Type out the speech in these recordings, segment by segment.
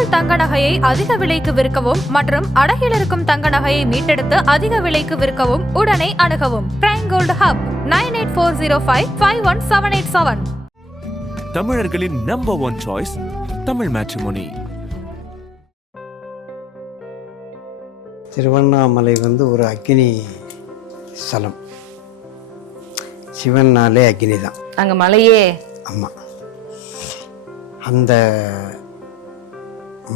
உங்கள் தங்க நகையை அதிக விலைக்கு விற்கவும் மற்றும் அடகில் இருக்கும் தங்க நகையை மீட்டெடுத்து அதிக விலைக்கு விற்கவும் உடனே அணுகவும். Prime gold hub nine eight four zero five five one seven eight seven தமிழர்களின் number one choice Tamil matrimony Tiruvannamalai வந்து ஒரு அக்னி ஸ்தலம். சிவன்னாலே அக்னி தான் அங்க மலையே. ஆமாம் அந்த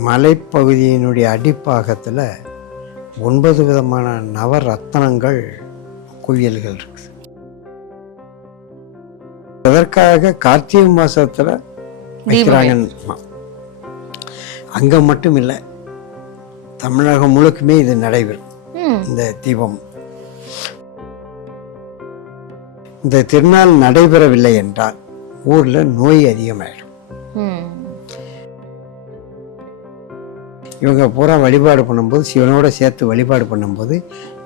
மலைப்பகுதியினுடைய அடிப்பாகத்தில் ஒன்பது விதமான நவரத்னங்கள் குவியல்கள் இருக்குது. அதற்காக கார்த்திகை மாசத்துல வைக்கிறாங்கன்னு அங்கே மட்டும் இல்லை தமிழகம் முழுக்குமே இது நடைபெறும். இந்த தீபம். இந்த திருநாள் நடைபெறவில்லை என்றால் ஊர்ல நோய் அதிகமாயிடும். இவங்க பூரா வழிபாடு பண்ணும்போது சிவனோட சேர்த்து வழிபாடு பண்ணும்போது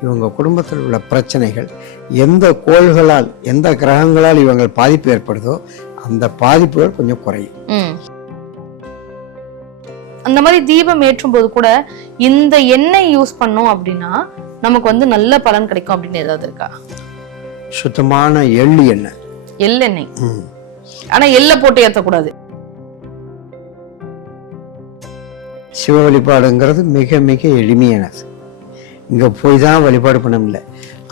இவங்க குடும்பத்தில் உள்ள பிரச்சனைகள் எந்த கோள்களால் எந்த கிரகங்களால் இவங்க பாதிப்பு ஏற்படுதோ அந்த பாதிப்புகள் கொஞ்சம் குறையும். அந்த மாதிரி தீபம் ஏற்றும் போது கூட இந்த எண்ணெய் யூஸ் பண்ணோம் அப்படின்னா நமக்கு வந்து நல்ல பலன் கிடைக்கும் அப்படின்னு ஏதாவது இருக்கா? சுத்தமான எள்ளு எண்ணெய். எள்ளெண்ணெய். ஆனா எள்ள போட்டு ஏத்தக்கூடாது. சிவ வழிபாடுங்கிறது மிக மிக எளிமையானது. இங்கே போய் தான் வழிபாடு பண்ண முடியல.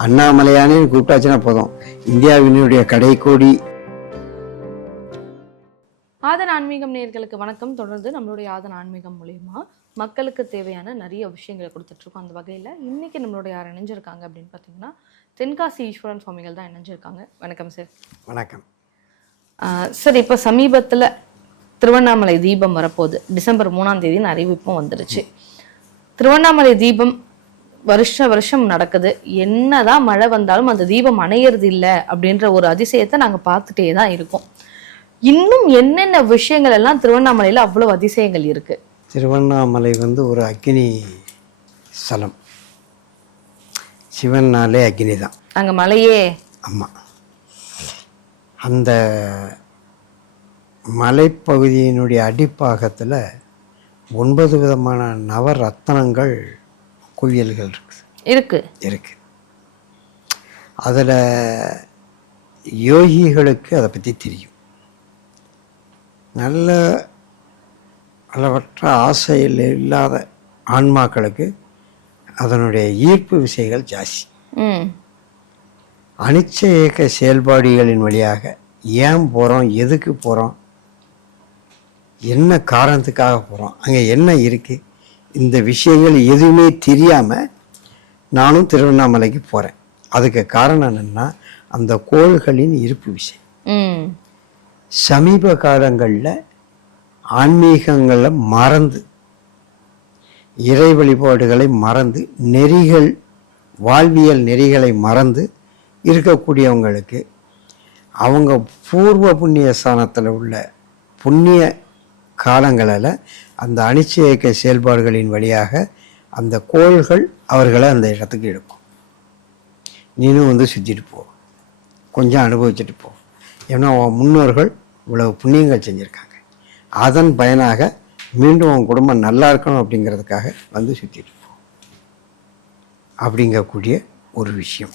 அண்ணாமலையானே கூப்பிட்டாச்சுன்னா போதும். இந்தியாவினுடைய கடைக்கோடி. ஆதன் ஆன்மீகம் நேயர்களுக்கு வணக்கம். தொடர்ந்து நம்மளுடைய ஆதன் ஆன்மீகம் மூலியமா மக்களுக்கு தேவையான நிறைய விஷயங்களை கொடுத்துட்டு இருக்கோம் அந்த வகையில இன்னைக்கு நம்மளுடைய யார் இணைஞ்சிருக்காங்க அப்படின்னு பார்த்தீங்கன்னா தென்காசி ஈஸ்வரன் சுவாமிகள் தான் இணைஞ்சிருக்காங்க. வணக்கம் சார். வணக்கம். சார் இப்போ சமீபத்துல திருவண்ணாமலை தீபம் வரப்போகுது. டிசம்பர் மூணாம் தேதி அறிவிப்பும் வந்துருச்சு. திருவண்ணாமலை தீபம் வருஷ வருஷம் நடக்குது. என்னதான் மழை வந்தாலும் அந்த தீபம் அணையிறது இல்லை அப்படின்ற ஒரு அதிசயத்தை நாங்க பார்த்துட்டே தான் இருக்கோம். இன்னும் என்னென்ன விஷயங்கள் எல்லாம் திருவண்ணாமலையில அவ்வளவு அதிசயங்கள் இருக்கு? திருவண்ணாமலை வந்து ஒரு அக்னி ஸ்தலம். சிவன்னாலே அக்னி தான். அங்க மலையே. ஆமாம் அந்த மலைப்பகுதியினுடைய அடிப்பாகத்தில் ஒன்பது விதமான நவரத்னங்கள் குவியல்கள் இருக்குது இருக்கு. இருக்கு. அதில் யோகிகளுக்கு அதை பற்றி தெரியும். நல்ல அளவற்ற ஆசையில் இல்லாத ஆன்மாக்களுக்கு அதனுடைய ஈர்ப்பு விசைகள் ஜாஸ்தி. அனிச்ச இயக்க செயல்பாடுகளின் வழியாக ஏன் போகிறோம் எதுக்கு போகிறோம் என்ன காரணத்துக்காக போகிறோம் அங்கே என்ன இருக்குது இந்த விஷயங்கள் எதுவுமே தெரியாமல் நானும் திருவண்ணாமலைக்கு போகிறேன் அதுக்கு காரணம் என்னென்னா அந்த கோள்களின் இருப்பு விஷயம். சமீப காலங்களில் ஆன்மீகங்களை மறந்து இறை வழிபாடுகளை மறந்து நெறிகள் வாழ்வியல் நெறிகளை மறந்து இருக்கக்கூடியவங்களுக்கு அவங்க பூர்வ புண்ணிய ஸ்தானத்தில் உள்ள புண்ணிய காலங்களில் அந்த அனிச்சயக்க செயல்பாடுகளின் வழியாக அந்த கோள்கள் அவர்களை அந்த இடத்துக்கு எடுக்கும். நீனும் வந்து சுற்றிட்டு போ. கொஞ்சம் அனுபவிச்சுட்டு போ. ஏன்னா உன் முன்னோர்கள் இவ்வளவு புண்ணியங்கள் செஞ்சுருக்காங்க. அதன் பயனாக மீண்டும் உன் குடும்பம் நல்லா இருக்கணும் அப்படிங்கிறதுக்காக வந்து சுற்றிட்டு போ. அப்படிங்கக்கூடிய ஒரு விஷயம்.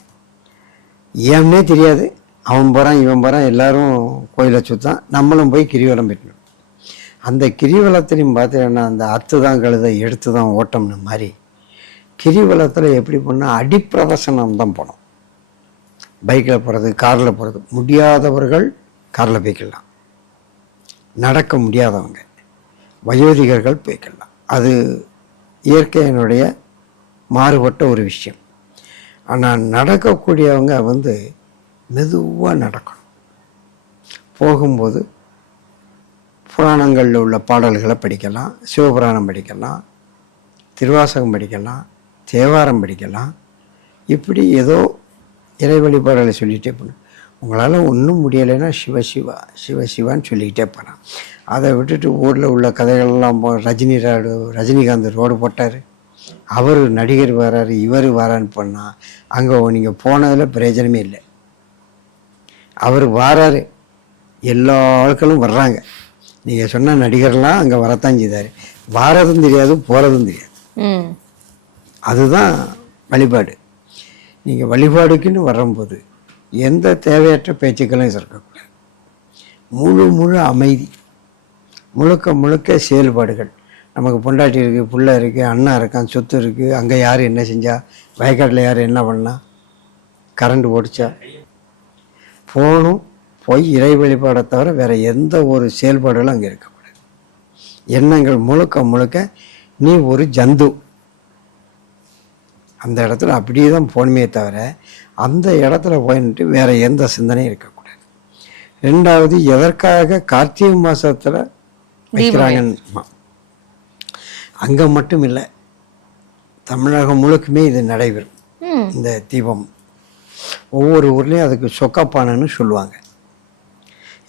ஏன்னே தெரியாது. அவன் போகிறான் இவன் போகிறான் எல்லாரும் கோயிலை சுற்றான் நம்மளும் போய் கிரிவலம் பெற்றணும். அந்த கிரிவலத்திலையும் பார்த்தீங்கன்னா அந்த அத்து தான் கழுத எடுத்து தான் ஓட்டம்னு மாதிரி. கிரிவலத்தில் எப்படி பண்ணால் அடிப்பிரதர்சனம் தான் போனோம். பைக்கில் போகிறது காரில் போகிறது முடியாதவர்கள் காரில் போய்க்கலாம். நடக்க முடியாதவங்க வயோதிகர்கள் போய்க்கலாம். அது இயற்கையினுடைய மாறுபட்ட ஒரு விஷயம். ஆனால் நடக்கக்கூடியவங்க வந்து மெதுவாக நடக்கணும். போகும்போது புராணங்களில் உள்ள பாடல்களை படிக்கலாம் சிவபுராணம் படிக்கலாம் திருவாசகம் படிக்கலாம் தேவாரம் படிக்கலாம். இப்படி ஏதோ இறை வழிபாடுகளை சொல்லிகிட்டே போகணும். உங்களால் ஒன்றும் முடியலைன்னா சிவசிவா சிவசிவான்னு சொல்லிக்கிட்டே போகிறான் அதை விட்டுட்டு ஊரில் உள்ள கதைகள்லாம் போ ரஜினி ரோடு ரஜினிகாந்த் ரோடு போட்டார். அவர் நடிகர் வராரு இவர் வரான்னு பண்ணால் அங்கே நீங்கள் போனதில் பிரயோஜனமே இல்லை. அவர் வாராரு. எல்லா ஆட்களும் வர்றாங்க. நீங்கள் சொன்ன நடிகர்லாம் அங்கே வரத்தான் செய்தார். வாரதும் தெரியாது போகிறதும் தெரியாது. அதுதான் வழிபாடு. நீங்கள் வழிபாடுக்குன்னு வரும்போது எந்த தேவையற்ற பேச்சுக்களும் இருக்கக்கூடாது முழு முழு அமைதி. முழுக்க முழுக்க செயல்பாடுகள். நமக்கு பொண்டாட்டி இருக்குது புள்ள இருக்குது அண்ணா இருக்கான் சொத்து இருக்குது அங்கே யார் என்ன செஞ்சா வயக்காட்டில் யார் என்ன பண்ணா கரண்ட் ஓடிச்சா போகணும் போய் இறை வழிபாடை தவிர வேறு எந்த ஒரு செயல்பாடுகளும் அங்கே இருக்கக்கூடாது எண்ணங்கள் முழுக்க முழுக்க நீ ஒரு ஜந்து. அந்த இடத்துல அப்படியே தான் போகணுமே தவிர அந்த இடத்துல போயின்ட்டு வேற எந்த சிந்தனையும் இருக்கக்கூடாது ரெண்டாவது எதற்காக கார்த்திகை மாசத்துல வைக்கிறாங்கன்னு? அங்கே மட்டும் இல்லை. தமிழகம் முழுக்குமே இது நடைபெறும். இந்த தீபம். ஒவ்வொரு ஊர்லேயும் அதுக்கு சொக்கப்பானைன்னு சொல்லுவாங்க.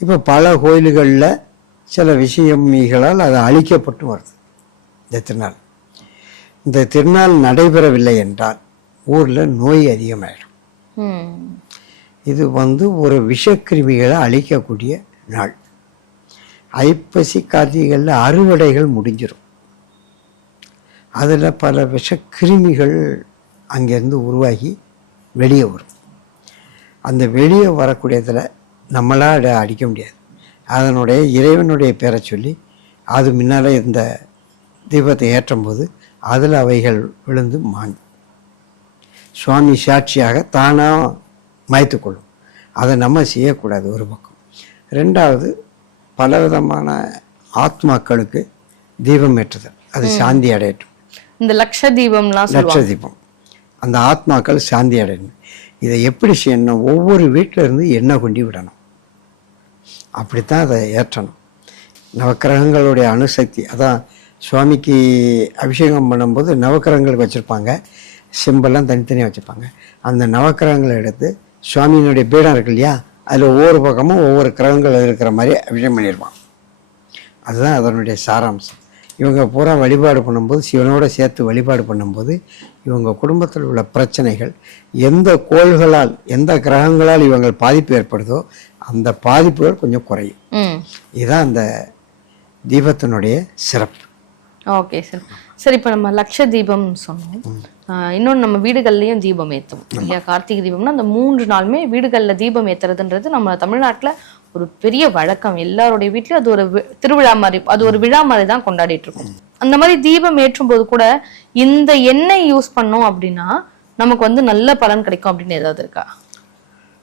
இப்போ பல கோயில்களில் சில விஷயமிகளால் அது அழிக்கப்பட்டு வருது. இந்த திருநாள். இந்த திருநாள் நடைபெறவில்லை என்றால் ஊரில் நோய் அதிகமாயிடும். இது வந்து ஒரு விஷக்கிருமிகளை அழிக்கக்கூடிய நாள். ஐப்பசி கார்த்திகைகளில் அறுவடைகள் முடிஞ்சிடும் அதில் பல விஷக்கிருமிகள் அங்கேருந்து உருவாகி வெளியே வரும். அந்த வெளியே வரக்கூடியதில் நம்மளால் அதை அடிக்க முடியாது. அதனுடைய இறைவனுடைய பேரை சொல்லி அது முன்னால் இந்த தீபத்தை ஏற்றும் போது அதில் அவைகள் விழுந்து மாங்கும் சுவாமி சாட்சியாக தானாக மாய்த்துக்கொள்ளும் அதை நம்ம செய்யக்கூடாது ஒரு பக்கம். ரெண்டாவது பலவிதமான ஆத்மாக்களுக்கு தீபம் ஏற்றுதல். அது சாந்தி அடையட்டும். இந்த லக்ஷ தீபம்லாம் லட்ச தீபம். அந்த ஆத்மாக்கள் சாந்தி அடையணும். இதை எப்படி செய்யணும் ஒவ்வொரு வீட்டில் இருந்து எண்ணெய் கொண்டு விடணும். அப்படித்தான் அதை ஏற்றணும். நவக்கிரகங்களுடைய அணுசக்தி அதான் சுவாமிக்கு அபிஷேகம் பண்ணும்போது நவக்கிரகங்களுக்கு வச்சுருப்பாங்க. சிம்பெல்லாம் தனித்தனியாக வச்சுருப்பாங்க. அந்த நவக்கிரகங்களை எடுத்து சுவாமியினுடைய பீடம் இருக்கு இல்லையா அதில் ஒவ்வொரு பக்கமும் ஒவ்வொரு கிரகங்கள் இருக்கிற மாதிரி அபிஷேகம் பண்ணியிருப்பான் அதுதான் அதனுடைய சாராம்சம். இவங்க பூரா வழிபாடு பண்ணும்போது சிவனோடு சேர்த்து வழிபாடு பண்ணும்போது இவங்க குடும்பத்தில் உள்ள பிரச்சனைகள் எந்த கோள்களால் எந்த கிரகங்களால் இவங்கள் பாதிப்பு ஏற்படுதோ அந்த பாதிப்புகள் கொஞ்சம் குறையும். இதுதான் அந்த தீபத்தினுடைய சிறப்பு. Okay sir. சரி இப்போ நம்ம லக்ஷ தீபம் சொன்னோம். இன்னொன்று நம்ம வீடுகள்லையும் தீபம் ஏற்றுவோம் இல்லையா? கார்த்திகை தீபம்னா அந்த மூன்று நாளுமே வீடுகளில் தீபம் ஏற்றுறதுன்றது நம்ம தமிழ்நாட்டில் ஒரு பெரிய வழக்கம். எல்லாருடைய வீட்லயும் அது ஒரு திருவிழா மாதிரி அது ஒரு விழா மாதிரி தான் கொண்டாடிட்டு இருக்கோம். அந்த மாதிரி தீபம் ஏற்றும் போது கூட இந்த எண்ணெய் யூஸ் பண்ணோம் அப்படின்னா நமக்கு வந்து நல்ல பலன் கிடைக்கும் அப்படின்னு ஏதாவது இருக்கா?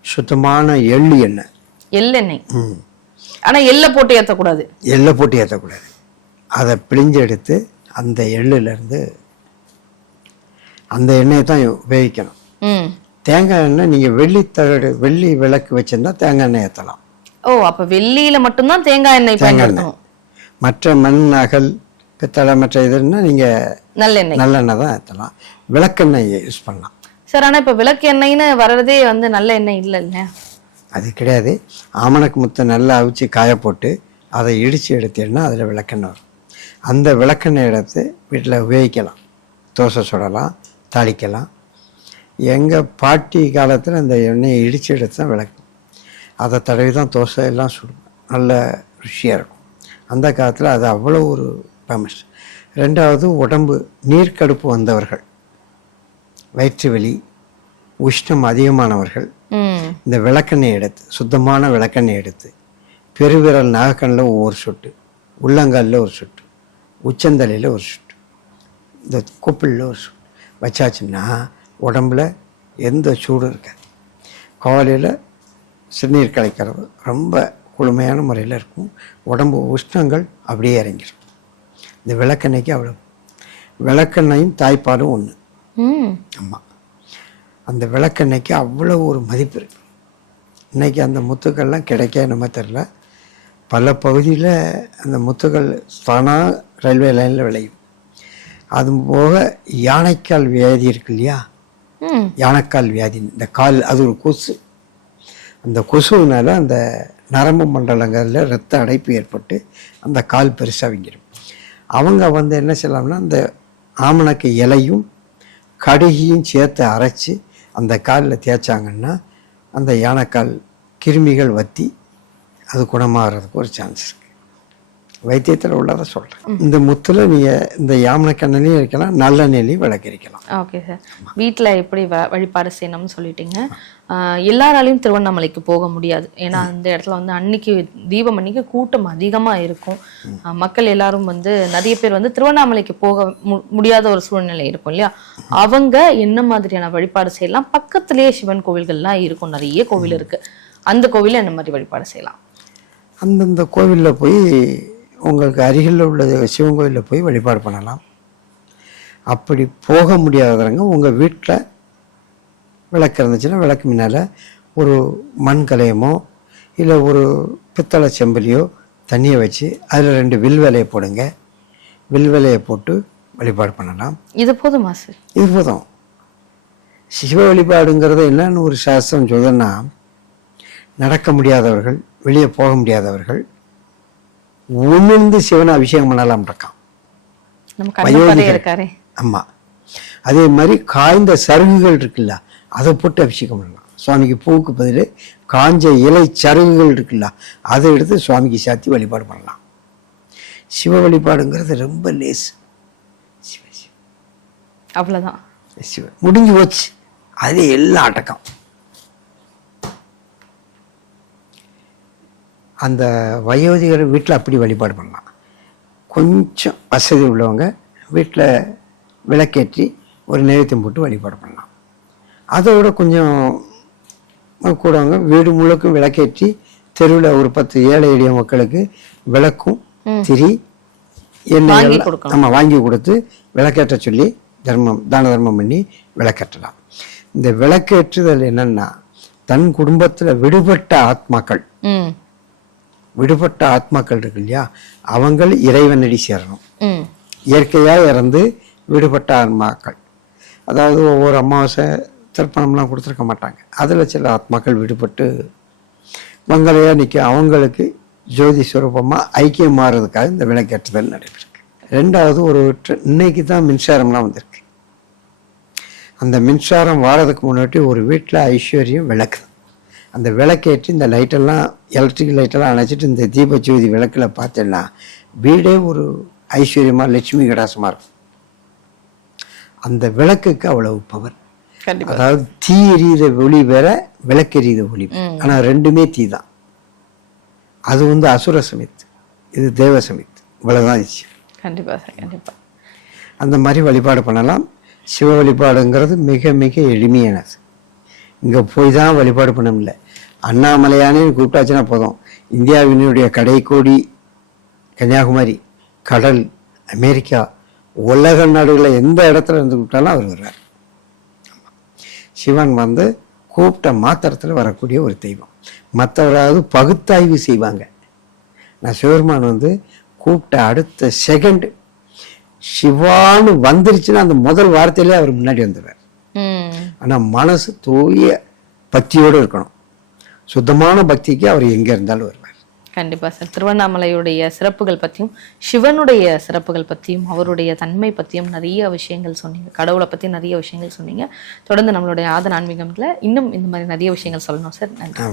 சுத்தமான எள்ளு எண்ணெய். எள்ளெண்ணெய் ம். ஆனா எள்ளை போட்டு ஏற்றக்கூடாது எள்ளை போட்டு ஏற்றக்கூடாது அதை பிழிஞ்சு எடுத்து அந்த எள்ளுலேருந்து அந்த எண்ணெயை தான் உபயோகிக்கணும். தேங்காய் எண்ணெய் நீங்கள் வெள்ளி தகடு வெள்ளி விளக்கு வச்சிருந்தா தேங்காய் எண்ணெய் ஏற்றலாம் ஓ அப்ப வெள்ளியில மட்டும்தான் தேங்காய் எண்ணெய் தேங்காய் எண்ணெய். மற்ற மண் அகல் பித்தளை மற்ற இதுன்னா நீங்கள் நல்லெண்ணெய் நல்லெண்ணெய் தான் ஏற்றலாம் விளக்கெண்ணெய் யூஸ் பண்ணலாம். சார் ஆனா இப்ப விளக்கு எண்ணெய்னு வர்றதே வந்து நல்ல எண்ணெய் இல்ல இல்ல அது கிடையாது. ஆமணக்கு முத்தை நல்லா அவிச்சு காய போட்டு அதை இடித்து எடுத்தீங்கன்னா அதில் விளக்கெண்ணெய் வரும். அந்த விளக்கெண்ணெய் எடுத்து வீட்டில் உபயோகிக்கலாம். தோசை சுடலாம் தாளிக்கலாம். எங்கள் பாட்டி காலத்தில் அந்த எண்ணெயை இடித்து எடுத்து தான் விளக்கு. அதை தடவி தான் தோசை எல்லாம் சுடும். நல்ல ருசியாக இருக்கும். அந்த காலத்தில் அது அவ்வளோ ஒரு ஃபேமஸ் ரெண்டாவது உடம்பு நீர்க்கடுப்பு வந்தவர்கள். வயிற்று வலி உஷ்ணம் அதிகமானவர்கள். இந்த விளக்கெண்ணெய் எடுத்து சுத்தமான விளக்கெண்ணெய் எடுத்து பெருவிரல் நாகக்கண்ணில் ஒவ்வொரு சொட்டு உள்ளங்காலில் ஒரு சொட்டு உச்சந்தலையில் ஒரு சொட்டு இந்த கொப்பிளில் ஒரு சொட்டு வச்சாச்சுன்னா உடம்புல எந்த சூடும் இருக்காது. காலையில் சிறுநீர் கலைக்கிறது ரொம்ப குளுமையான முறையில் இருக்கும். உடம்பு உஷ்ணங்கள் அப்படியே இறங்கிடும். இந்த விளக்கெண்ணெய்க்கு அவ்வளோ விளக்கெண்ணெயும் தாய்ப்பாலும் ஒன்று ம். ஆமாம் அந்த விளக்கெண்ணெய்க்கு அவ்வளோ ஒரு மதிப்பு இருக்கு. இன்னைக்கு அந்த முத்துக்கள்லாம் கிடைக்க என்னமோ தெரில பல பகுதியில் அந்த முத்துக்கள் தானாக ரயில்வே லைனில் விளையும். அது போக யானைக்கால் வியாதி இருக்கு இல்லையா? யானைக்கால் வியாதி. இந்த கால் அது ஒரு கொசு. அந்த கொசுவினால அந்த நரம்பு மண்டலங்களில் இரத்த அடைப்பு ஏற்பட்டு அந்த கால் பெருசாக வீங்கிடும் அவங்க வந்து என்ன செய்யலாம்னா அந்த ஆமணக்கு இலையும் கடுகியும் சேர்த்து அரைச்சி அந்த காலில் தேய்ச்சாங்கன்னா அந்த யானைக்கால் கிருமிகள் வத்தி அது குணமாகறதுக்கு ஒரு சான்ஸ் இருக்குது வைத்தியத்தில் உள்ளதை சொல்கிறேன் இந்த முத்துல நீங்கள் இந்த யாமனக்கண்ணிலையும் இருக்கலாம் நல்லெண்ணெயிலையும் விளக்கரிக்கலாம். ஓகே சார் வீட்டில் எப்படி வ வழிபாடு செய்யணும்னு சொல்லிட்டீங்க. எல்லாராலையும் திருவண்ணாமலைக்கு போக முடியாது. ஏன்னா அந்த இடத்துல வந்து அன்னைக்கு தீபம் அன்னைக்கு கூட்டம் அதிகமாக இருக்கும். மக்கள் எல்லாரும் வந்து நிறைய பேர் வந்து திருவண்ணாமலைக்கு போக மு- முடியாத ஒரு சூழ்நிலை இருக்கும் இல்லையா? அவங்க என்ன மாதிரியான வழிபாடு செய்யலாம்? பக்கத்திலேயே சிவன் கோவில்கள்லாம் இருக்கும். நிறைய கோவில் இருக்கு. அந்த கோவில்ல என்ன மாதிரி வழிபாடு செய்யலாம்? அந்தந்த கோவிலில் போய் உங்களுக்கு அருகில் உள்ள சிவன் கோயிலில் போய் வழிபாடு பண்ணலாம். அப்படி போக முடியாதவங்க உங்கள் வீட்டில் விளக்கு இருந்துச்சுன்னா விளக்கு முன்னால் ஒரு மண் கலையமோ இல்லை ஒரு பித்தளை செம்பலியோ தண்ணியை வச்சு அதில் ரெண்டு வில் வேலையை போடுங்க. வில் வேலையை போட்டு வழிபாடு பண்ணலாம். இது போதுமா சார் இது போதும். சிவ வழிபாடுங்கிறது என்னன்னு ஒரு சாஸ்திரம் சொல்லுன்னா நடக்க முடியாதவர்கள் வெளியே போக முடியாதவர்கள் உமிழ்ந்து சிவனை அபிஷேகம் பண்ணலாம் இருக்கான் ஆமாம் அதே மாதிரி காய்ந்த சருகுகள் இருக்குல்ல அதை போட்டு அபிஷேகம் பண்ணலாம். சுவாமிக்கு பூவுக்கு பதில் காஞ்ச இலை சருகுகள் இருக்குல்ல அதை எடுத்து சுவாமிக்கு சாத்தி வழிபாடு பண்ணலாம். சிவ வழிபாடுங்கிறது ரொம்ப லேஸ் சிவ. முடிஞ்சு போச்சு. அது எல்லாம் அடக்கம். அந்த வயோதிகர் வீட்டில் அப்படி வழிபாடு பண்ணலாம். கொஞ்சம் வசதி உள்ளவங்க வீட்டில் விளக்கேற்றி ஒரு நைவேத்தியம் போட்டு வழிபாடு பண்ணலாம். அதை விட கொஞ்சம் கூடவங்க வீடு முழுக்க விளக்கேற்றி தெருவில் ஒரு பத்து ஏழை எளிய மக்களுக்கு விளக்கும் திரி எண்ணெய். ஆமாம் வாங்கி கொடுத்து விளக்கேற்ற சொல்லி தர்மம் தான தர்மம் பண்ணி விளக்கேற்றலாம். இந்த விளக்கேற்றுதல் என்னன்னா தன் குடும்பத்தில் விடுபட்ட ஆத்மாக்கள் விடுபட்ட ஆத்மாக்கள் இருக்கு இல்லையா? அவங்கள் இறைவனடி சேரணும். இயற்கையாக இறந்து விடுபட்ட ஆத்மாக்கள் அதாவது ஒவ்வொரு அமாவாசை திருப்பணம்லாம் கொடுத்துருக்க மாட்டாங்க. அதில் சில ஆத்மாக்கள் விடுபட்டு மங்களையாக நிற்க அவங்களுக்கு ஜோதி சுரூபமாக ஐக்கியம் மாறுறதுக்காக இந்த விளக்கேற்றுதல் நடைபெறுது. ரெண்டாவது ஒரு இன்னைக்கு தான் மின்சாரம்லாம் வந்திருக்கு. அந்த மின்சாரம் வாரதுக்கு முன்னாடி ஒரு வீட்டில் ஐஸ்வர்யம் விளக்கு அந்த விளக்கேற்றி இந்த லைட்டெல்லாம் எலக்ட்ரிக் லைட்டெல்லாம் அணைச்சிட்டு இந்த தீப ஜோதி விளக்கில் பார்த்தேன்னா வீடே ஒரு ஐஸ்வர்யமாக லட்சுமி கடாசமாக இருக்கும். அந்த விளக்குக்கு அவ்வளவு பவர் அதாவது தீ எரியுத ஒளி வேற விளக்கு எரியுத ஒளி. வேற. ஆனா ரெண்டுமே தீ தான். அது வந்து அசுர சமித். இது தேவ சமித். இவ்வளவுதான் விஷயம் கண்டிப்பா சார் கண்டிப்பா. அந்த மாதிரி வழிபாடு பண்ணலாம். சிவ வழிபாடுங்கிறது மிக மிக எளிமையானது இங்கே போய் தான் வழிபாடு பண்ண முடியல. அண்ணாமலையானே கூப்பிட்டாச்சுன்னா போதும். இந்தியாவினுடைய கடைக்கோடி கன்னியாகுமரி கடல் அமெரிக்கா உலக நாடுகளில் எந்த இடத்துல இருந்து கூப்பிட்டாலும் அவர் வருவார் சிவன் வந்து கூப்பிட்ட மாத்திரத்தில் வரக்கூடிய ஒரு தெய்வம். மற்றவராவது பகுத்தாய்வு செய்வாங்க. நான் சிவருமான் வந்து கூப்பிட்ட அடுத்த செகண்ட் சிவான்னு வந்துருச்சுன்னா அந்த முதல் வார்த்தையிலே அவர் முன்னாடி வந்துடுவார். ஆனால் மனசு தூய பக்தியோடு இருக்கணும். சுத்தமான பக்திக்கு அவர் எங்கே இருந்தாலும் வருவார். கண்டிப்பா சார். திருவண்ணாமலையுடைய சிறப்புகள் பத்தியும் சிவனுடைய சிறப்புகள் பத்தியும் அவருடைய தன்மை பத்தியும் நிறைய விஷயங்கள் சொன்னீங்க. கடவுளை பத்தி நிறைய விஷயங்கள் சொன்னீங்க. தொடர்ந்து நம்மளுடைய ஆதன் ஆன்மீகத்துல இன்னும் இந்த மாதிரி நிறைய விஷயங்கள் சொல்லணும் சார். நன்றி.